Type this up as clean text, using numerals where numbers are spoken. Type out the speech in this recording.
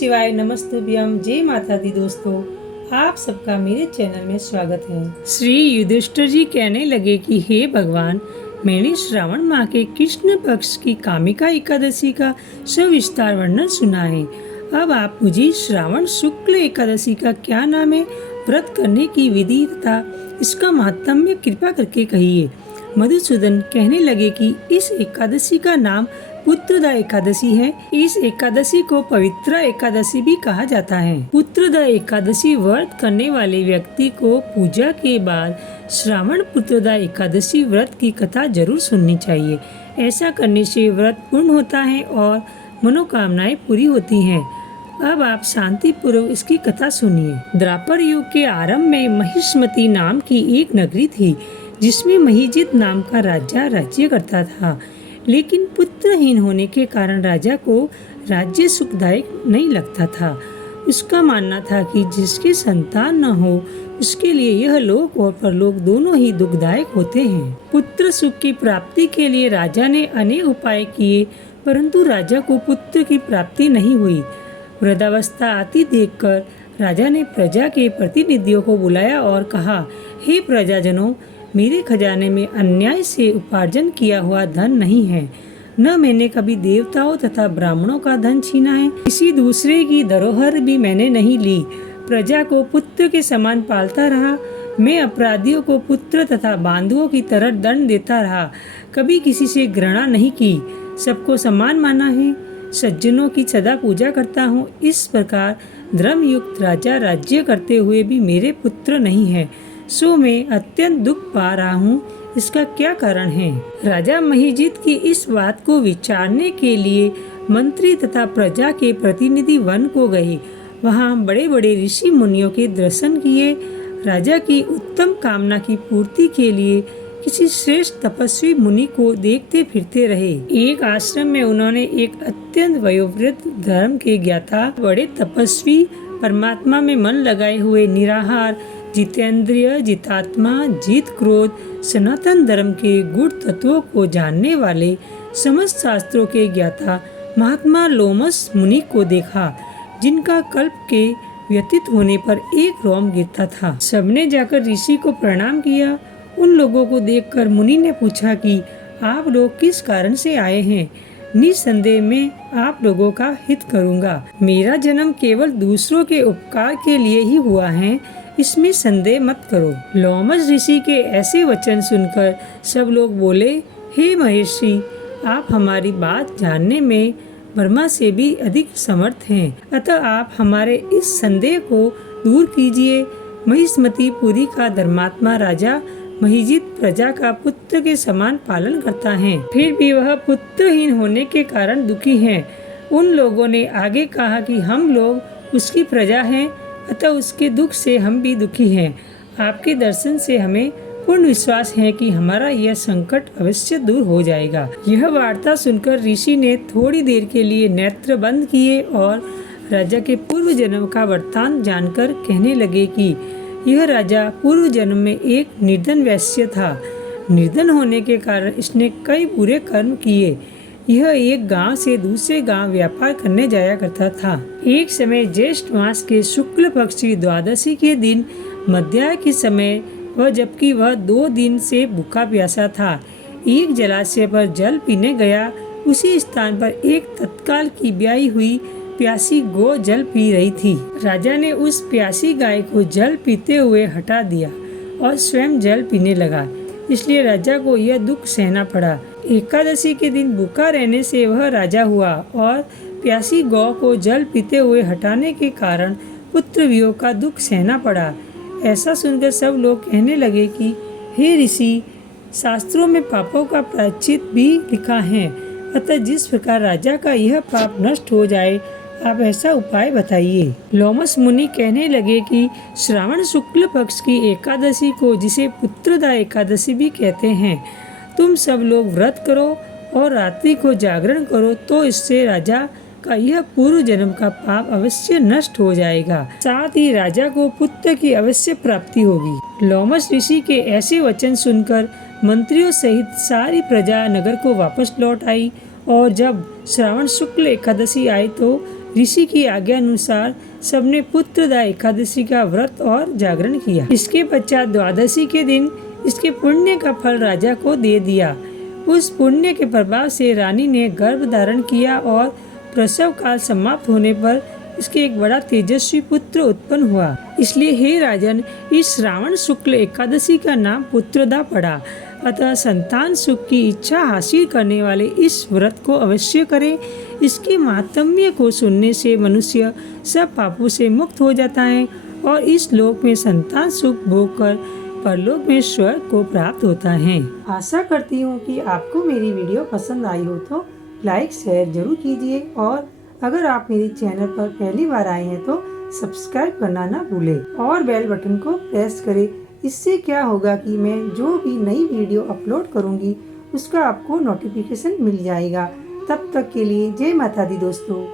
शिवाय, नमस्तुभ्यम, जय माता दी। दोस्तों, आप सबका मेरे चैनल में स्वागत है। श्री युधिष्ठिर जी कहने लगे कि हे भगवान, मैंने श्रावण माह के कृष्ण पक्ष की कामिका एकादशी का सविस्तार वर्णन सुना है। अब आप मुझे श्रावण शुक्ल एकादशी का क्या नाम है, व्रत करने की विधि तथा इसका महात्म्य कृपा करके कहिए। मधुसूदन कहने लगे कि इस एकादशी का नाम पुत्रदा एकादशी है। इस एकादशी को पवित्र एकादशी भी कहा जाता है। पुत्रदा एकादशी व्रत करने वाले व्यक्ति को पूजा के बाद श्रावण पुत्रदा एकादशी व्रत की कथा जरूर सुननी चाहिए। ऐसा करने से व्रत पूर्ण होता है और मनोकामनाएं पूरी होती हैं। अब आप शांति पूर्वक इसकी कथा सुनिए। द्वापर युग के आरंभ में महिष्मती नाम की एक नगरी थी, जिसमें महिजित नाम का राजा राज्य करता था। लेकिन पुत्रहीन होने के कारण राजा को राज्य सुखदायक नहीं लगता था। उसका मानना था कि जिसके संतान न हो उसके लिए यह लोक और परलोक दोनों ही दुखदायक होते हैं। पुत्र सुख की प्राप्ति के लिए राजा ने अनेक उपाय किए, परंतु राजा को पुत्र की प्राप्ति नहीं हुई। वृद्धावस्था आती देखकर राजा ने प्रजा के प्रतिनिधियों को बुलाया और कहा, हे प्रजाजनों, मेरे खजाने में अन्याय से उपार्जन किया हुआ धन नहीं है। न मैंने कभी देवताओं तथा ब्राह्मणों का धन छीना है, किसी दूसरे की धरोहर भी मैंने नहीं ली। प्रजा को पुत्र के समान पालता रहा। मैं अपराधियों को पुत्र तथा बांधुओं की तरह दंड देता रहा। कभी किसी से घृणा नहीं की, सबको समान माना है। सज्जनों की सदा पूजा करता हूँ। इस प्रकार धर्मयुक्त राजा राज्य करते हुए भी मेरे पुत्र नहीं है, सो मैं अत्यंत दुख पा रहा हूँ। इसका क्या कारण है? राजा महिजित की इस बात को विचारने के लिए मंत्री तथा प्रजा के प्रतिनिधि वन को गए। वहाँ बड़े बड़े ऋषि मुनियों के दर्शन किए। राजा की उत्तम कामना की पूर्ति के लिए किसी श्रेष्ठ तपस्वी मुनि को देखते फिरते रहे। एक आश्रम में उन्होंने एक अत्यंत वयोवृद्ध धर्म के ज्ञाता, बड़े तपस्वी, परमात्मा में मन लगाए हुए, निराहार, जितेंद्रिय, जितात्मा, जीत क्रोध, सनातन धर्म के गुण तत्वों को जानने वाले, समस्त शास्त्रों के ज्ञाता महात्मा लोमस मुनि को देखा, जिनका कल्प के व्यतीत होने पर एक रोम गिरता था। सबने जाकर ऋषि को प्रणाम किया। उन लोगों को देखकर मुनि ने पूछा कि आप लोग किस कारण से आए हैं? निसंदेह मैं आप लोगों का हित करूंगा। मेरा जन्म केवल दूसरों के उपकार के लिए ही हुआ है, इसमें संदेह मत करो। लोमस ऋषि के ऐसे वचन सुनकर सब लोग बोले, हे महर्षि, आप हमारी बात जानने में ब्रह्मा से भी अधिक समर्थ हैं, अतः आप हमारे इस संदेह को दूर कीजिए। महिष्मती पुरी का धर्मात्मा राजा महिजित प्रजा का पुत्र के समान पालन करता है, फिर भी वह पुत्रहीन होने के कारण दुखी है। उन लोगों ने आगे कहा कि हम लोग उसकी प्रजा हैं, अतः उसके दुख से हम भी दुखी हैं। आपके दर्शन से हमें पूर्ण विश्वास है कि हमारा यह संकट अवश्य दूर हो जाएगा। यह वार्ता सुनकर ऋषि ने थोड़ी देर के लिए नेत्र बंद किए और राजा के पूर्व जन्म का वृत्तांत जानकर कहने लगे कि यह राजा पूर्व जन्म में एक निर्धन वैश्य था। निर्धन होने के कारण इसने कई बुरे कर्म किए। यह एक गांव से दूसरे गांव व्यापार करने जाया करता था। एक समय ज्येष्ठ मास के शुक्ल पक्ष की द्वादशी के दिन मध्याह्न के समय जबकि वह 2 दिन से भूखा प्यासा था, एक जलाशय पर जल पीने गया। उसी स्थान पर एक तत्काल की ब्याही हुई प्यासी गौ जल पी रही थी। राजा ने उस प्यासी गाय को जल पीते हुए हटा दिया और स्वयं जल पीने लगा, इसलिए राजा को यह दुख सहना पड़ा। एकादशी के दिन भूखा रहने से वह राजा हुआ और प्यासी गौ को जल पीते हुए हटाने के कारण पुत्र वियोग का दुख सहना पड़ा। ऐसा सुनकर सब लोग कहने लगे कि हे ऋषि, शास्त्रों में पापों का प्रायश्चित भी लिखा है, अतः जिस प्रकार राजा का यह पाप नष्ट हो जाए, आप ऐसा उपाय बताइए। लोमस मुनि कहने लगे कि श्रावण शुक्ल पक्ष की एकादशी को, जिसे पुत्रदा एकादशी भी कहते हैं, तुम सब लोग व्रत करो और रात्रि को जागरण करो, तो इससे राजा का यह पूर्व जन्म का पाप अवश्य नष्ट हो जाएगा। साथ ही राजा को पुत्र की अवश्य प्राप्ति होगी। लोमस ऋषि के ऐसे वचन सुनकर मंत्रियों सहित सारी प्रजा नगर को वापस लौट आई और जब श्रावण शुक्ल एकादशी आई तो ऋषि की आज्ञा अनुसार सबने पुत्रदा एकादशी का व्रत और जागरण किया। इसके पश्चात द्वादशी के दिन इसके पुण्य का फल राजा को दे दिया। उस पुण्य के प्रभाव से रानी ने गर्भ धारण किया और प्रसव काल समाप्त होने पर इसके एक बड़ा तेजस्वी पुत्र उत्पन्न हुआ। इसलिए हे राजन, इस श्रावण शुक्ल एकादशी का नाम पुत्रदा पड़ा। अतः संतान सुख की इच्छा हासिल करने वाले इस व्रत को अवश्य करें। इसके महात्म्य को सुनने से मनुष्य सब पापों से मुक्त हो जाता है और इस लोक में संतान सुख भोग कर परलोक में स्वर्ग को प्राप्त होता है। आशा करती हूँ कि आपको मेरी वीडियो पसंद आई हो तो लाइक शेयर जरूर कीजिए और अगर आप मेरे चैनल पर पहली बार आए हैं तो सब्सक्राइब करना ना भूलें और बेल बटन को प्रेस करें। इससे क्या होगा कि मैं जो भी नई वीडियो अपलोड करूंगी उसका आपको नोटिफिकेशन मिल जाएगा। तब तक के लिए जय माता दी दोस्तों।